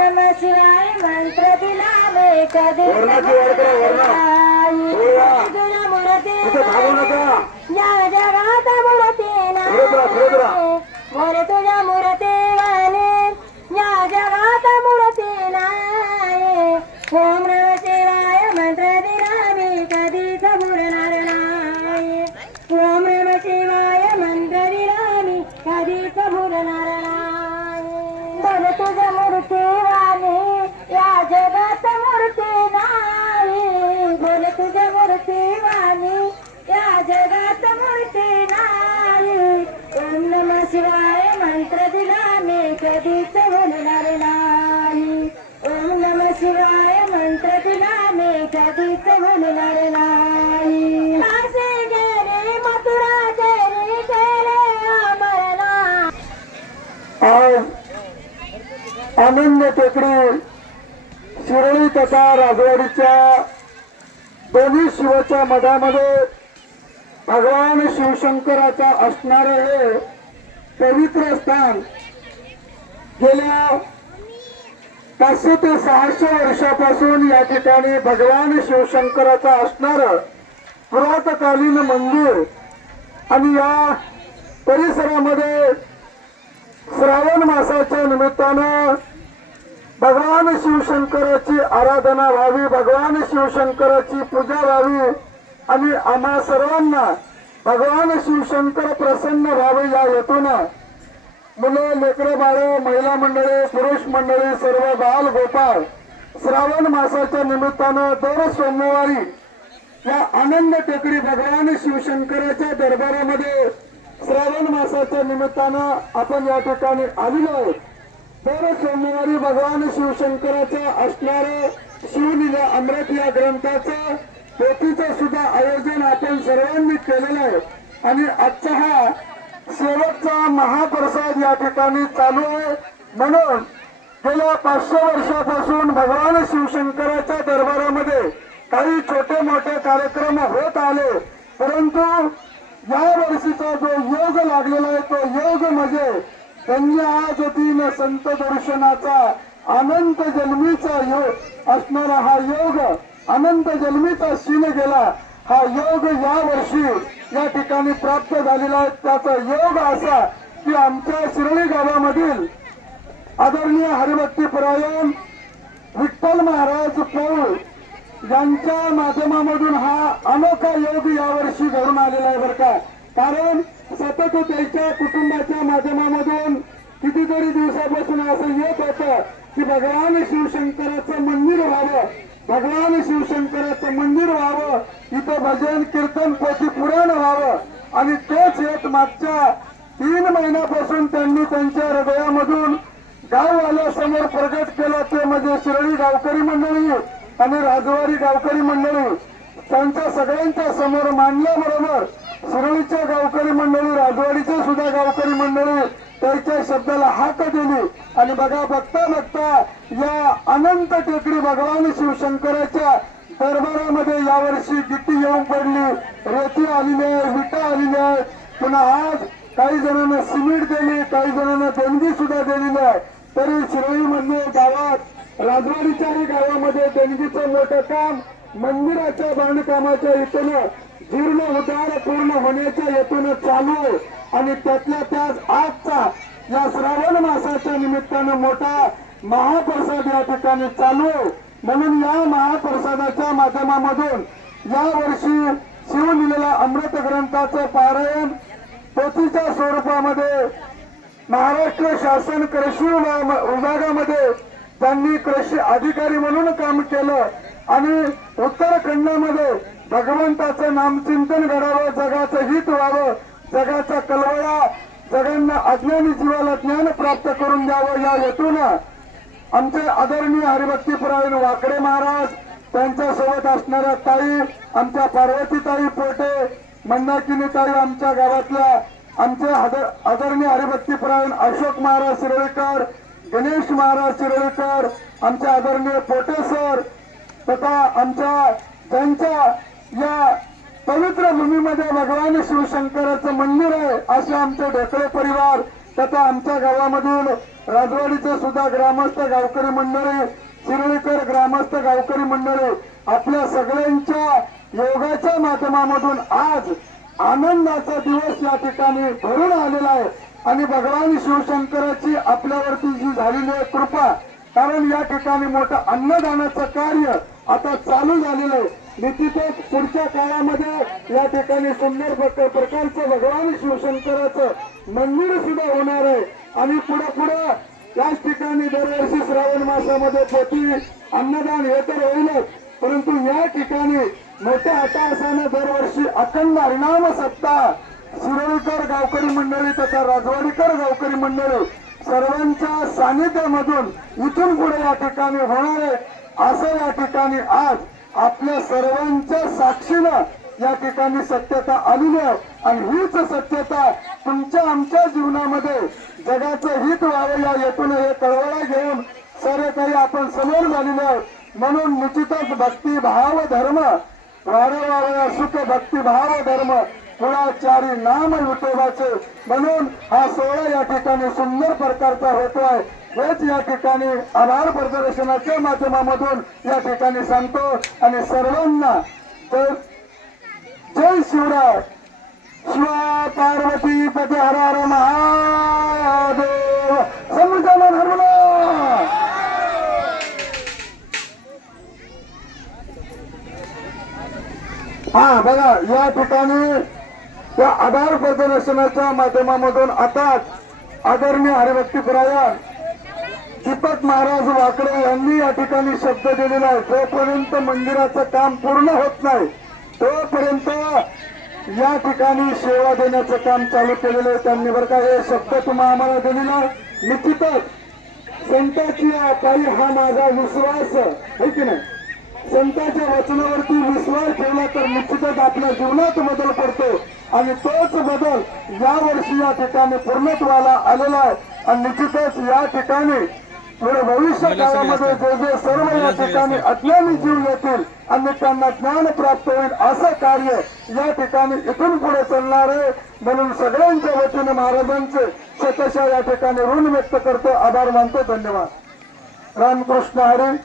नम शिवाय मंत्र दिला या जगात मूर्ती. मोरे तुझ्या मूर्ती या जगात मूर्ती नाही ओम नम शिवाय मंत्र दिला मी कधीच भुलणार नाही ओम नम शिवाय मंत्र दिला मी कधीच भुलणार नाही बोल तुझ्या मूर्ती वाणी या जगात मूर्ती नाही बोल तुझ्या मूर्ती वाणी या जगात मूर्ती नाही ओम नम शिवाय मंत्र दिला मी कधीच आनंद टेकडी शिरोळी तथा राजवाडीच्या दोन्ही शिवाच्या मधामध्ये भगवान शिवशंकराचा असणारं हे पवित्र स्थान गेल्या पाचशे ते सहाशे वर्षापासून या ठिकाणी भगवान शिवशंकराचा असणार पुरातकालीन मंदिर आणि या परिसरामध्ये श्रावण मासाच्या निमित्तानं भगवान शिवशंकराची आराधना व्हावी भगवान शिवशंकराची पूजा व्हावी आणि आम्हा सर्वांना भगवान शिवशंकर प्रसन्न व्हावे या हेतूनं मुलं लेकरं बाळं महिला मंडळी पुरुष मंडळी सर्व बाल गोपाळ श्रावण मासाच्या निमित्तानं दर सोमवारी या आनंद टेकडी भगवान शिवशंकराच्या दरबारामध्ये श्रावण मासाच्या निमित्तानं आपण या ठिकाणी आलेलो आहोत. दर सोमवारी भगवान शिवशंकराचं असणारं शिवलीला अमृत या ग्रंथाचं पोथीचं सुद्धा आयोजन आपण सर्वांनी केलेलं आहे. आणि आजचा हा शेवटचा महाप्रसाद या ठिकाणी चालू आहे. म्हणून गेल्या पाचशे वर्षापासून भगवान शिवशंकराच्या दरबारामध्ये काही छोटे मोठे कार्यक्रम होत आले. परंतु या वर्षीचा जो योग लागलेला आहे तो योग म्हणजे त्यांनी आज तीन संत दर्शनाचा अनंत जन्मीचा योग असणारा हा योग अनंत जन्मीचा शीन गेला. हा योग या वर्षी या ठिकाणी प्राप्त झालेला आहे. त्याचा योग असा की आमच्या शिरळी गावामधील आदरणीय हरिभक्ती परायण विठ्ठल महाराज पौळ यांच्या माध्यमामधून हा अनोखा योग यावर्षी घडून आलेला आहे बरं का. कारण सतत त्याच्या कुटुंबाच्या माध्यमामधून कितीतरी दिवसापासून असं येत होतं की भगवान शिवशंकराचं मंदिर व्हावं. भगवान शिवशंकराचं मंदिर व्हावं. इथं भजन कीर्तन पोथी पुराण व्हावं. आणि तोच येत मागच्या तीन महिन्यापासून त्यांनी त्यांच्या हृदयामधून गाववाल्यासमोर प्रगट केला ते म्हणजे शिरळी गावकरी मंडळी. आणि राजवाडी गावकरी मंडळी त्यांच्या सगळ्यांच्या समोर मांडल्याबरोबर शिरळीच्या गावकरी मंडळी राजवाडीच्या सुद्धा गावकरी मंडळी त्याच्या शब्दाला हाक दिली. आणि बघा बघता बघता या अनंत टेकडी भगवान शिवशंकराच्या दरबारामध्ये यावर्षी गिट्टी येऊन पडली. रेती आलेली आहे विटा आलेली आहे पुन्हा आज काही जणांना सिमेंट दिली काही जणांना देणगी सुद्धा दिलेली आहे. तरी शिरोळीमध्ये म्हणजे गावात राजवाडीच्याही गावामध्ये देणगीचं मोठं काम मंदिराच्या बांधकामाच्या हेतूनं जीर्ण उद्धार पूर्ण होण्याच्या हेतूनं चालू आहे. आणि त्यातल्या त्यात आजचा या श्रावण मासाच्या निमित्तानं मोठा महाप्रसाद या ठिकाणी चालू आहे. म्हणून या महाप्रसादाच्या माध्यमामधून या वर्षी शिवलिलेला अमृत ग्रंथाचं पारायण पोथीच्या स्वरूपामध्ये महाराष्ट्र शासन कृषी विभागामध्ये त्यांनी कृषी अधिकारी म्हणून काम केलं आणि उत्तराखंडामध्ये भगवंताचं नामचिंतन घडावं जगाचं हित व्हावं जगाचा कलवळा जगांना अज्ञानी जीवाला ज्ञान प्राप्त करून द्यावं या हेतून आमचे आदरणीय हरिभक्तीपरायण वाकडे महाराज त्यांच्यासोबत असणाऱ्या ताई आमच्या पार्वतीताई पोटे मंदाकिनी ताई आमच्या गावातल्या आमचे आदरणीय हरिभक्तीपरायण अशोक महाराज शिरोळीकर गणेश महाराज शिरोळीकर आमचे आदरणीय पोटे सर तथा आमच्या ज्यांच्या या पवित्र भूमीमध्ये भगवान शिवशंकराचं मंदिर आहे असे आमचे ढोकळे परिवार तथा आमच्या गावामधील राजवाडीचे सुद्धा ग्रामस्थ गावकरी मंडळी शिरोळीकर ग्रामस्थ गावकरी मंडळी आपल्या सगळ्यांच्या योगाच्या माध्यमामधून आज आनंदाचा दिवस या ठिकाणी भरून आलेला आहे. आणि भगवान शिवशंकराची आपल्यावरती जी झालेली आहे कृपा कारण या ठिकाणी मोठं अन्नदानाचं कार्य आता चालू झालेलं आहे. निश्चितच पुढच्या काळामध्ये या ठिकाणी सुंदर प्रकारचं भगवान शिवशंकराचं मंदिर सुद्धा होणार आहे. आणि पुढे पुढे याच ठिकाणी दरवर्षी श्रावण मासामध्ये पोती अन्नदान हे तर होईलच परंतु या ठिकाणी मोठ्या अट्टहासाने दरवर्षी अखंड हरिनाम सत्ता शिरोळीकर गावकरी मंडळी तथा राजवाडीकर गावकरी मंडळी सर्वांच्या सानिध्यामधून इथून पुढे या ठिकाणी होणार आहे. असं या ठिकाणी आज आपल्या सर्वांच्या साक्षीनं या ठिकाणी सत्यता आलेली आहे. आणि हीच सत्यता तुमच्या आमच्या जीवनामध्ये जगाचं हित व्हावं या हेतून हे कळवळा घेऊन सर्व काही आपण समोर झालेलो आहोत. म्हणून निश्चितच भक्तिभाव धर्म. वारंवार सुख भक्तिभाव धर्म. कुणाचारी नाम विठोबाचे. म्हणून हा सोहळा या ठिकाणी सुंदर प्रकारचा होतोय. हेच या ठिकाणी आभार प्रदर्शनाच्या माध्यमामधून या ठिकाणी सांगतो. आणि सर्वांना तर जय शिवराय. शिवा पार्वती पती हर हर महादेव. समजा धर्मला हा बघा या ठिकाणी त्या आधार प्रदर्शनाच्या माध्यमामधून आता आदरणीय हरिभक्तीपरायण दीपक महाराज वाकडे यांनी या ठिकाणी शब्द दिलेला आहे. जोपर्यंत मंदिराचं काम पूर्ण होत नाही तोपर्यंत या ठिकाणी सेवा देण्याचं काम चालू केलेलं आहे. त्यांनी बरं का हे शब्द तुम्हाला आम्हाला दिलेला आहे. निश्चितच संताची काही हा माझा विश्वास आहे. की नाही? संतांच्या वचनावरती विश्वास ठेवला तर निश्चितच आपल्या जीवनात बदल पडतो. आणि तोच बदल या वर्षी या ठिकाणी पूर्णत्वाला आलेला आहे. आणि निश्चितच या ठिकाणी पुढे भविष्य काळामध्ये जे जे सर्व या ठिकाणी अज्ञानी जीव येतील आणि त्यांना ज्ञान प्राप्त होईल असं कार्य या ठिकाणी इथून पुढे चालणार आहे. म्हणून सगळ्यांच्या वतीने महाराजांचे शतशः या ठिकाणी ऋण व्यक्त करतो. आभार मानतो. धन्यवाद. रामकृष्ण हरी.